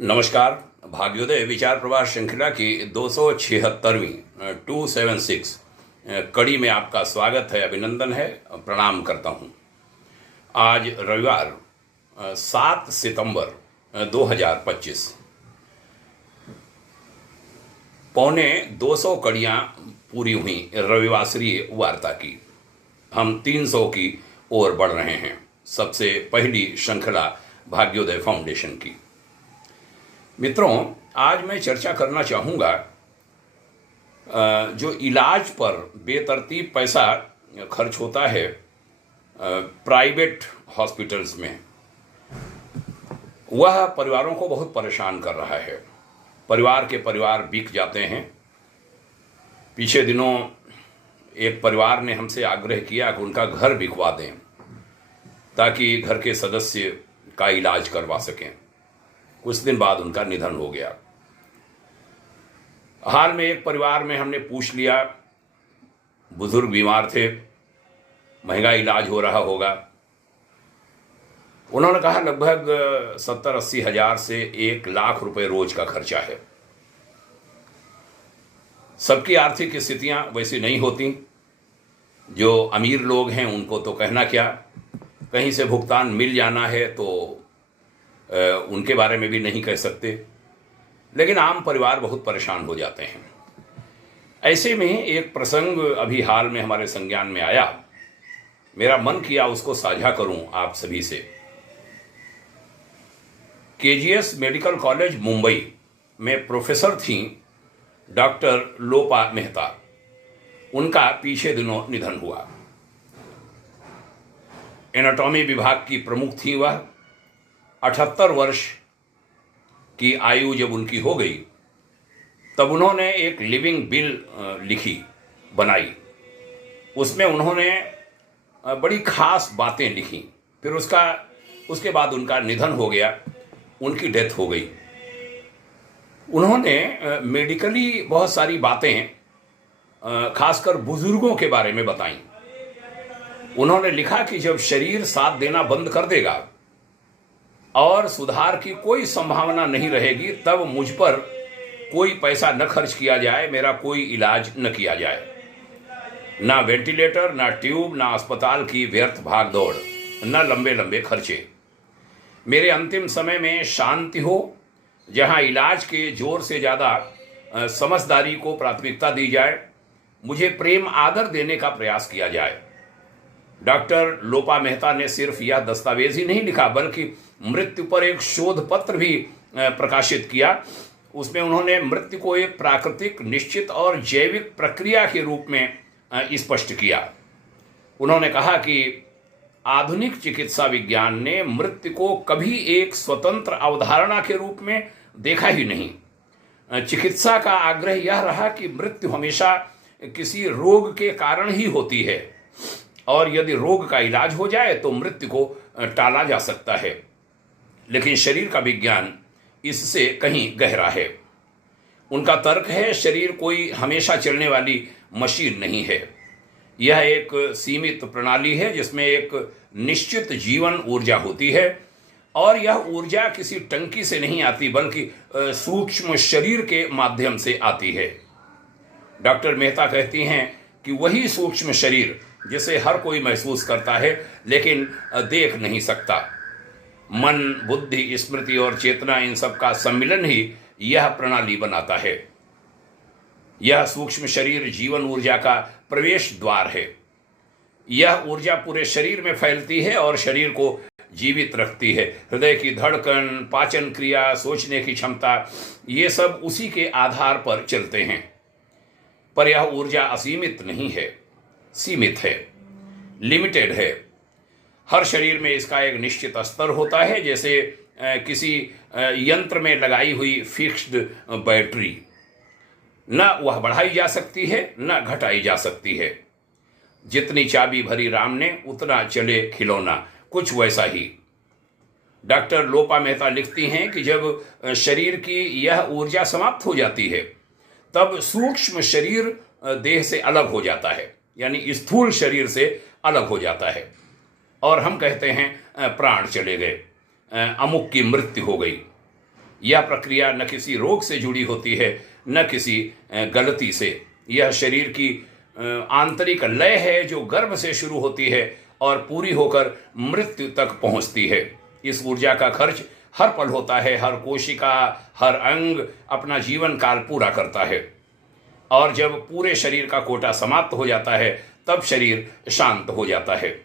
नमस्कार। भाग्योदय विचार प्रवाह श्रृंखला की 276वीं 276 कड़ी में आपका स्वागत है, अभिनंदन है, प्रणाम करता हूं। आज रविवार 7 सितंबर 2025 पौने 200 कड़ियां पूरी हुई रविवासरीय वार्ता की। हम 300 की ओर बढ़ रहे हैं। सबसे पहली श्रृंखला भाग्योदय फाउंडेशन की। मित्रों, आज मैं चर्चा करना चाहूँगा जो इलाज पर बेतरतीब पैसा खर्च होता है प्राइवेट हॉस्पिटल्स में, वह परिवारों को बहुत परेशान कर रहा है। परिवार के परिवार बिक जाते हैं। पीछे दिनों एक परिवार ने हमसे आग्रह किया कि उनका घर बिकवा दें ताकि घर के सदस्य का इलाज करवा सकें। कुछ दिन बाद उनका निधन हो गया। हाल में एक परिवार में हमने पूछ लिया, बुजुर्ग बीमार थे, महंगा इलाज हो रहा होगा। उन्होंने कहा लगभग 70-80 हजार से 1 लाख रुपए रोज का खर्चा है। सबकी आर्थिक स्थितियां वैसी नहीं होती। जो अमीर लोग हैं उनको तो कहना क्या, कहीं से भुगतान मिल जाना है तो उनके बारे में भी नहीं कह सकते, लेकिन आम परिवार बहुत परेशान हो जाते हैं। ऐसे में एक प्रसंग अभी हाल में हमारे संज्ञान में आया, मेरा मन किया उसको साझा करूं आप सभी से। केजीएस मेडिकल कॉलेज मुंबई में प्रोफेसर थी डॉक्टर लोपा मेहता। उनका पीछे दिनों निधन हुआ। एनाटॉमी विभाग की प्रमुख थी वह। 78 वर्ष की आयु जब उनकी हो गई तब उन्होंने एक लिविंग बिल बनाई। उसमें उन्होंने बड़ी खास बातें लिखी। फिर उसके बाद उनका निधन हो गया, उनकी डेथ हो गई। उन्होंने मेडिकली बहुत सारी बातें खासकर बुजुर्गों के बारे में बताई। उन्होंने लिखा कि जब शरीर साथ देना बंद कर देगा और सुधार की कोई संभावना नहीं रहेगी, तब मुझ पर कोई पैसा न खर्च किया जाए, मेरा कोई इलाज न किया जाए। ना वेंटिलेटर, ना ट्यूब, ना अस्पताल की व्यर्थ भागदौड़, न लंबे लंबे खर्चे। मेरे अंतिम समय में शांति हो, जहां इलाज के जोर से ज़्यादा समझदारी को प्राथमिकता दी जाए। मुझे प्रेम आदर देने का प्रयास किया जाए। डॉक्टर लोपा मेहता ने सिर्फ यह दस्तावेज ही नहीं लिखा, बल्कि मृत्यु पर एक शोध पत्र भी प्रकाशित किया। उसमें उन्होंने मृत्यु को एक प्राकृतिक, निश्चित और जैविक प्रक्रिया के रूप में स्पष्ट किया। उन्होंने कहा कि आधुनिक चिकित्सा विज्ञान ने मृत्यु को कभी एक स्वतंत्र अवधारणा के रूप में देखा ही नहीं। चिकित्सा का आग्रह यह रहा कि मृत्यु हमेशा किसी रोग के कारण ही होती है, और यदि रोग का इलाज हो जाए तो मृत्यु को टाला जा सकता है। लेकिन शरीर का विज्ञान इससे कहीं गहरा है। उनका तर्क है, शरीर कोई हमेशा चलने वाली मशीन नहीं है। यह एक सीमित प्रणाली है जिसमें एक निश्चित जीवन ऊर्जा होती है, और यह ऊर्जा किसी टंकी से नहीं आती, बल्कि सूक्ष्म शरीर के माध्यम से आती है। डॉक्टर मेहता कहती हैं कि वही सूक्ष्म शरीर जिसे हर कोई महसूस करता है लेकिन देख नहीं सकता। मन, बुद्धि, स्मृति और चेतना, इन सब का सम्मिलन ही यह प्रणाली बनाता है। यह सूक्ष्म शरीर जीवन ऊर्जा का प्रवेश द्वार है। यह ऊर्जा पूरे शरीर में फैलती है और शरीर को जीवित रखती है। हृदय की धड़कन, पाचन क्रिया, सोचने की क्षमता, ये सब उसी के आधार पर चलते हैं। पर यह ऊर्जा असीमित नहीं है, सीमित है, लिमिटेड है। हर शरीर में इसका एक निश्चित स्तर होता है, जैसे किसी यंत्र में लगाई हुई फिक्स्ड बैटरी। न वह बढ़ाई जा सकती है, न घटाई जा सकती है। जितनी चाबी भरी राम ने, उतना चले खिलौना, कुछ वैसा ही। डॉक्टर लोपा मेहता लिखती हैं कि जब शरीर की यह ऊर्जा समाप्त हो जाती है, तब सूक्ष्म शरीर देह से अलग हो जाता है, यानी स्थूल शरीर से अलग हो जाता है, और हम कहते हैं प्राण चले गए, अमुक की मृत्यु हो गई। यह प्रक्रिया न किसी रोग से जुड़ी होती है न किसी गलती से। यह शरीर की आंतरिक लय है जो गर्भ से शुरू होती है और पूरी होकर मृत्यु तक पहुंचती है। इस ऊर्जा का खर्च हर पल होता है। हर कोशिका, हर अंग अपना जीवन काल पूरा करता है और जब पूरे शरीर का कोटा समाप्त हो जाता है तब शरीर शांत हो जाता है।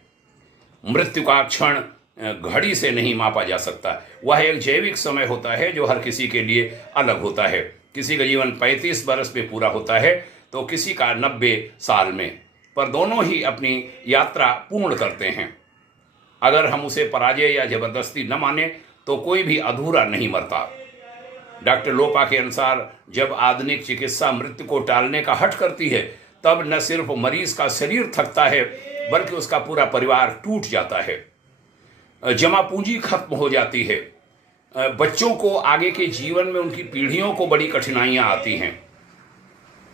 मृत्यु का क्षण घड़ी से नहीं मापा जा सकता। वह एक जैविक समय होता है जो हर किसी के लिए अलग होता है। किसी का जीवन 35 बरस में पूरा होता है तो किसी का 90 साल में, पर दोनों ही अपनी यात्रा पूर्ण करते हैं। अगर हम उसे पराजय या जबरदस्ती न माने तो कोई भी अधूरा नहीं मरता। डॉक्टर लोपा के अनुसार जब आधुनिक चिकित्सा मृत्यु को टालने का हठ करती है तब न सिर्फ मरीज का शरीर थकता है बल्कि उसका पूरा परिवार टूट जाता है। जमा पूंजी खत्म हो जाती है। बच्चों को आगे के जीवन में उनकी पीढ़ियों को बड़ी कठिनाइयां आती हैं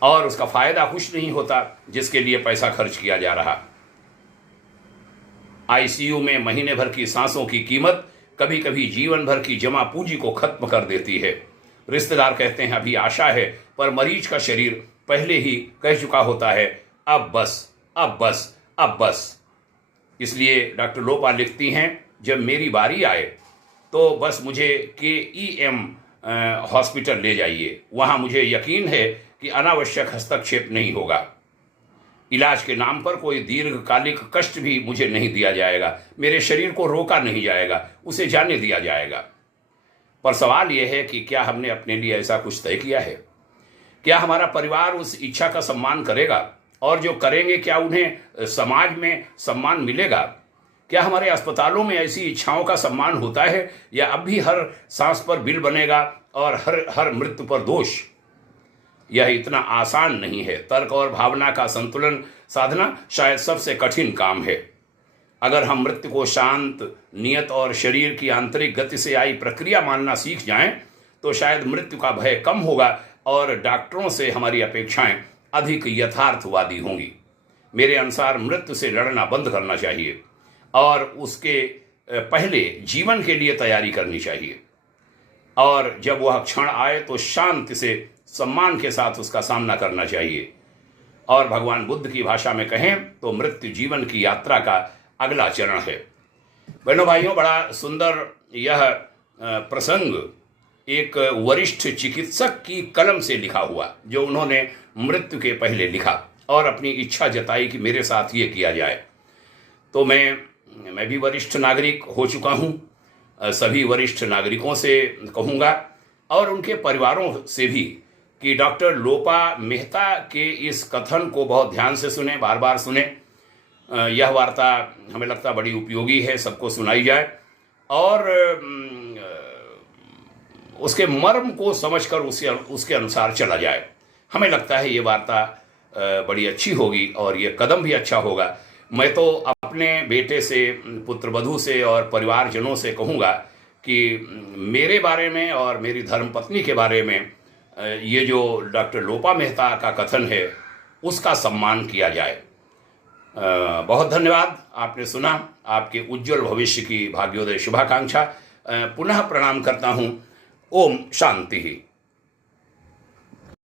और उसका फायदा कुछ नहीं होता जिसके लिए पैसा खर्च किया जा रहा। आईसीयू में महीने भर की सांसों की कीमत कभी कभी जीवन भर की जमा पूंजी को खत्म कर देती है। रिश्तेदार कहते हैं अभी आशा है, पर मरीज का शरीर पहले ही कह चुका होता है अब बस, अब बस, अब बस। इसलिए डॉक्टर लोपा लिखती हैं, जब मेरी बारी आए तो बस मुझे KEM हॉस्पिटल ले जाइए। वहाँ मुझे यकीन है कि अनावश्यक हस्तक्षेप नहीं होगा। इलाज के नाम पर कोई दीर्घकालिक कष्ट भी मुझे नहीं दिया जाएगा। मेरे शरीर को रोका नहीं जाएगा, उसे जाने दिया जाएगा। पर सवाल यह है कि क्या हमने अपने लिए ऐसा कुछ तय किया है? क्या हमारा परिवार उस इच्छा का सम्मान करेगा? और जो करेंगे क्या उन्हें समाज में सम्मान मिलेगा? क्या हमारे अस्पतालों में ऐसी इच्छाओं का सम्मान होता है या अब भी हर सांस पर बिल बनेगा और हर मृत्यु पर दोष? यह इतना आसान नहीं है। तर्क और भावना का संतुलन साधना शायद सबसे कठिन काम है। अगर हम मृत्यु को शांत नियत और शरीर की आंतरिक गति से आई प्रक्रिया मानना सीख जाएं तो शायद मृत्यु का भय कम होगा और डॉक्टरों से हमारी अपेक्षाएं अधिक यथार्थवादी होंगी। मेरे अनुसार मृत्यु से लड़ना बंद करना चाहिए और उसके पहले जीवन के लिए तैयारी करनी चाहिए, और जब वह क्षण आए तो शांति से सम्मान के साथ उसका सामना करना चाहिए। और भगवान बुद्ध की भाषा में कहें तो मृत्यु जीवन की यात्रा का अगला चरण है। बहनों भाइयों, बड़ा सुंदर यह प्रसंग एक वरिष्ठ चिकित्सक की कलम से लिखा हुआ, जो उन्होंने मृत्यु के पहले लिखा और अपनी इच्छा जताई कि मेरे साथ ये किया जाए। तो मैं भी वरिष्ठ नागरिक हो चुका हूँ। सभी वरिष्ठ नागरिकों से कहूँगा और उनके परिवारों से भी कि डॉक्टर लोपा मेहता के इस कथन को बहुत ध्यान से सुने, बार बार सुने। यह वार्ता हमें लगता बड़ी उपयोगी है, सबको सुनाई जाए और उसके मर्म को समझकर उसके अनुसार चला जाए। हमें लगता है ये वार्ता बड़ी अच्छी होगी और ये कदम भी अच्छा होगा। मैं तो अपने बेटे से, पुत्रवधू से और परिवारजनों से कहूँगा कि मेरे बारे में और मेरी धर्मपत्नी के बारे में ये जो डॉक्टर लोपा मेहता का कथन है उसका सम्मान किया जाए। बहुत धन्यवाद, आपने सुना। आपके उज्जवल भविष्य की भाग्योदय शुभाकांक्षा। पुनः प्रणाम करता हूँ। ओम शांति।